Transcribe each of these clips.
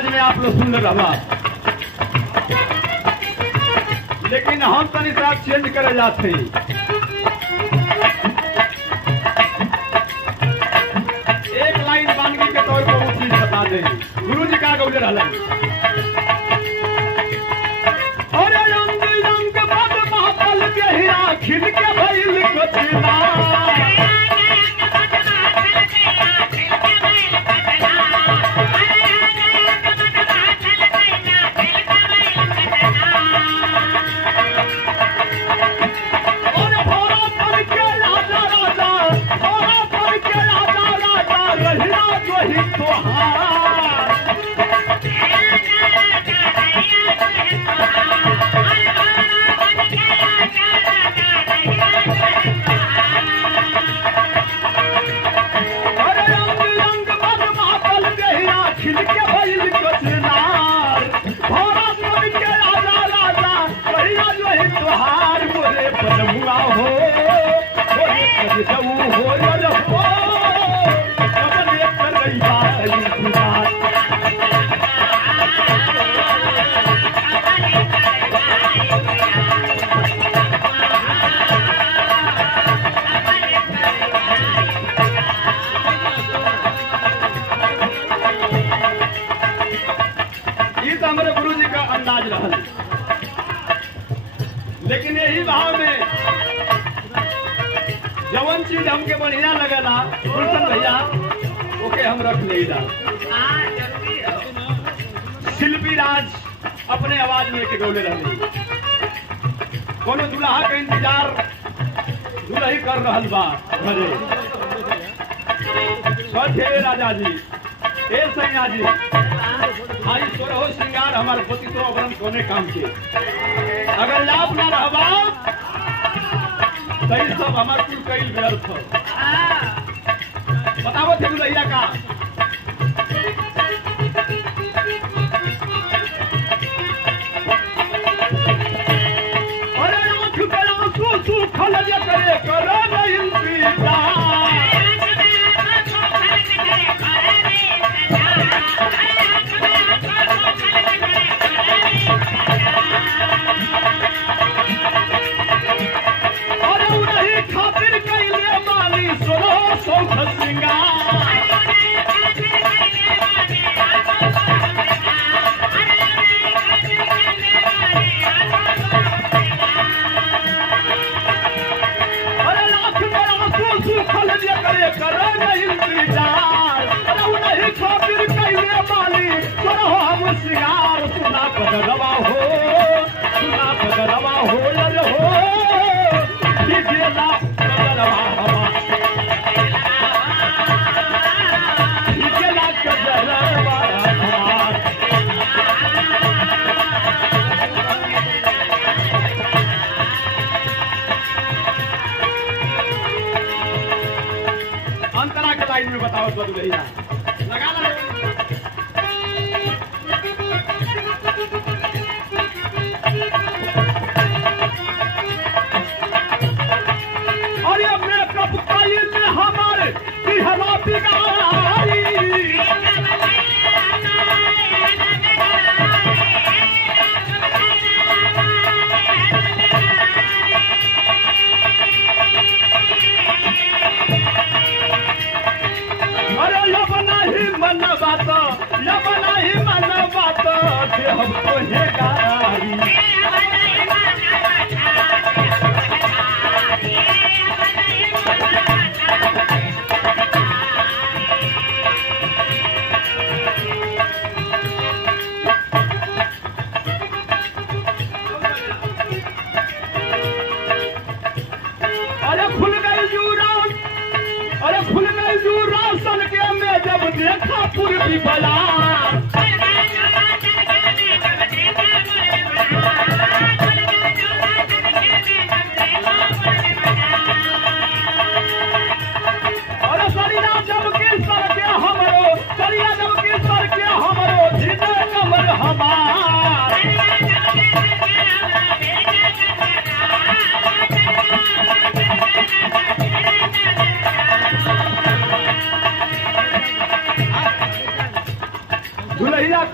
आवाज में आप लोग सुन रहा, लेकिन हम तनी सा चेंज करे जाते। एक लाइन वानगी के तौर पर वो चीज बता दे। गुरु जी का गौले रहला, अरे रंग रंग बद महफल के हीरा खिल के भइल कचना, लेकिन यही भाव में जवन चीज हमके बढ़िया लगला गुलशन भैया ओके हम रख ले। शिल्पी राज अपने आवाज में के गौले रहे, कोनो दुल्हा के इंतजार दुल्ही कर रहल बा घरे। हे राजा जी, हे सैया जी, आई तोरहो श्रृंगार हमारे पति तो अवरम कोने काम के, अगर लाभ ना रहबा सही सब हमारे कुल कई व्यर्थ हो। बताओ थे भैया का अरे आंख पे आंसू सूखल करे करे नहीं पीता, रवा हो सुना रवा हो लर हो अंतरा के लाइन में बताओ तो भैया लगा ला। हमको है गारी अरे खुल गई जूरा, अरे खुल गई जूरा सन के में जब देखा पूर्वी बला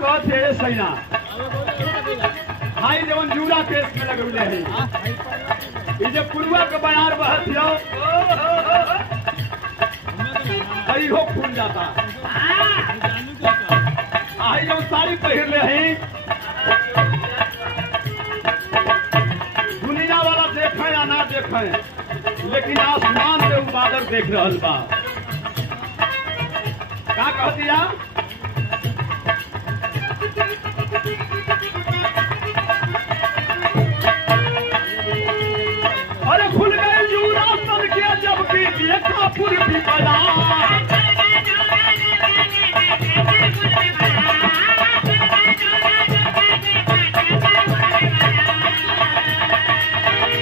कहते रे सैना हाई जवन जूरा केस में लगौले है ई जे पुरवा के बयार बहत हो आई हो फूल जाता आई जो साड़ी पहन ले है दुनिया वाला देखे या ना देखे लेकिन आसमान से बादल देख रहल बा का कह दिया अरे खुल गए जूरा सन के जबकि देखा पूर्वी बाजार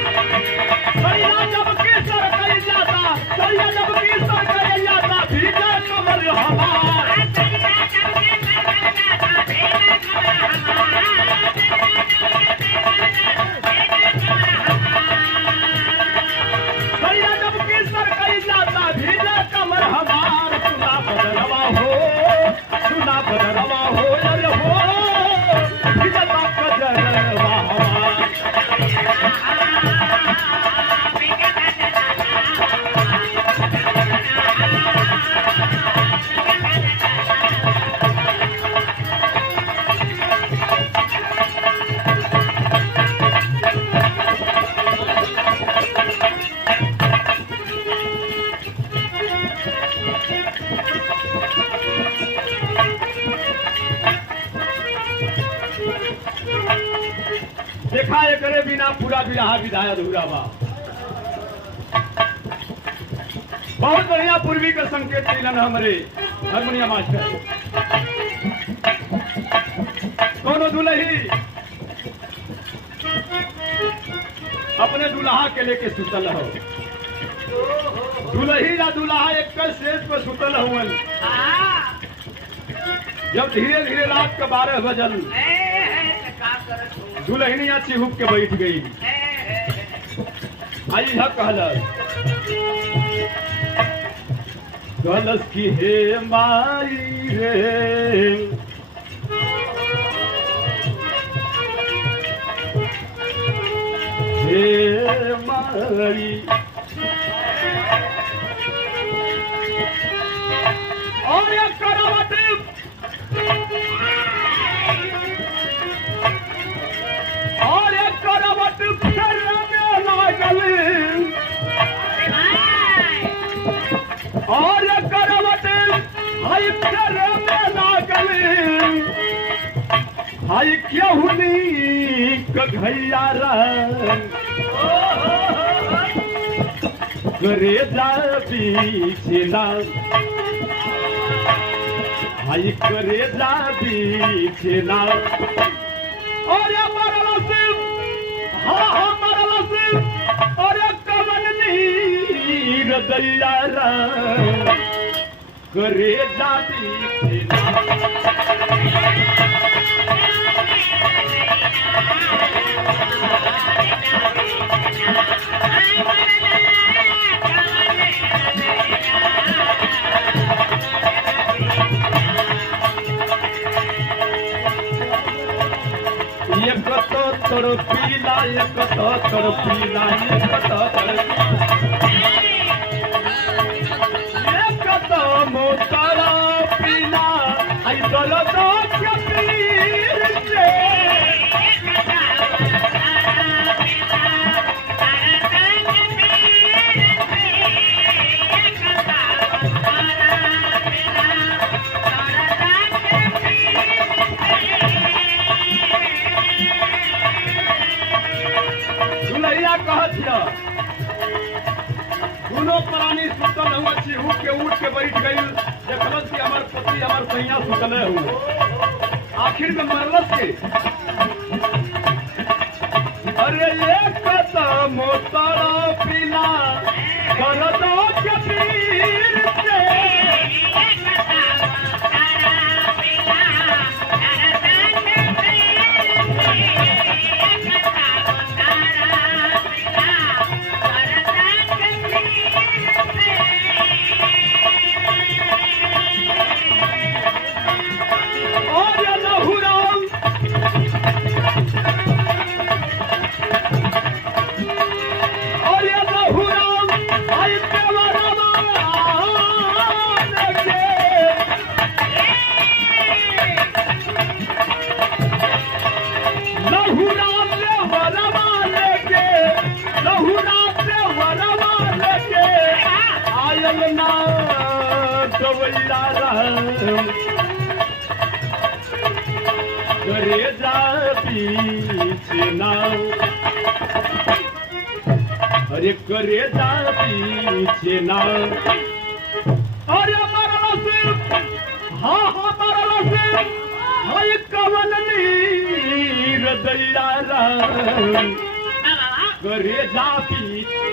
सरिया जब केसर कई जाता सरिया जब केसर कई जाता भीजा कमर हमार सरिया जब केसर कई जाता भीजा कमर हमार सुना बदलवा हो अरे हो भीजता कजरवा हमार देखा ये करे बिना पूरा बिरहा विदाया अधूरा बा बहुत बढ़िया पूर्वी का संकेत मिलन हमारे हारमोनिया मास्टर दोनों दुल्ही अपने दुल्हा के लेके सुतल हो दुल्ही या दुल्हा एक स्टेज पर सुतल हुवन जब धीरे धीरे रात के 12 बजल दुल्हनिया चिहुक के बैठ गई आई है कहलस की हे माई रे हे माई और एक करवट और एक करवट फिर में लागल और एक करवट हाई फिर में लागल हाई केहुनी कघैया रंग करे जा पीछे ना हाई करे जा पीछे ना और ये मरल सिर्फ हाँ मरल सिर्फ और ये कवन नीर दैयारा करे जाती तोर पीला एक तोर पीला एक तो मोतारा पीला आई बोलो तो क्या पीर से दोनों प्राणी सुतल हुआ चिहू के उठ के बैठ गई देखलस कि हमार पति हमार सैया सुतले हुए आखिर में मरलस के अरे एक कदम मोतारा पीला करदो के पीर से और ये लहू दैया राम करे जा पीछे ना अरे करे जा पीछे ना अरे मरला से हाँ मरला से हाय कवन नीर दैया राम करे जा पीछे